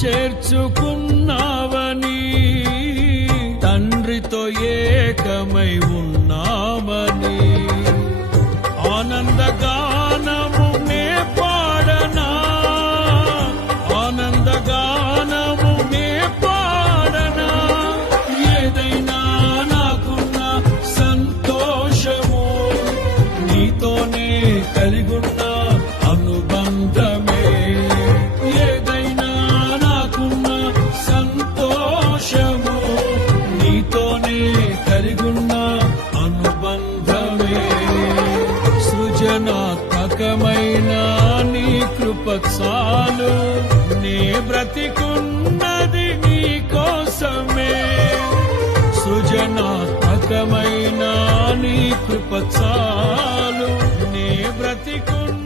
చేర్చుకున్నావని, తండ్రితో ఏకమై ఉన్నామని ఆనందగానము నే పాడనా, ఆనందగానము నే పాడనా. ఏదైనా నాకున్న సంతోషము నీతోనే కలిగున్న అనుబంధమే. ఏదైనా నాకున్న సంతోషము నీతోనే కలిగున్న అనుబంధమే. సృజనాత్మకమైన నీ కృప చాలు, నే బ్రతికున్నది నీ కోసమే. సృజనాత్మకమైన నీ కృప చాలు, నే బ్రతికున్న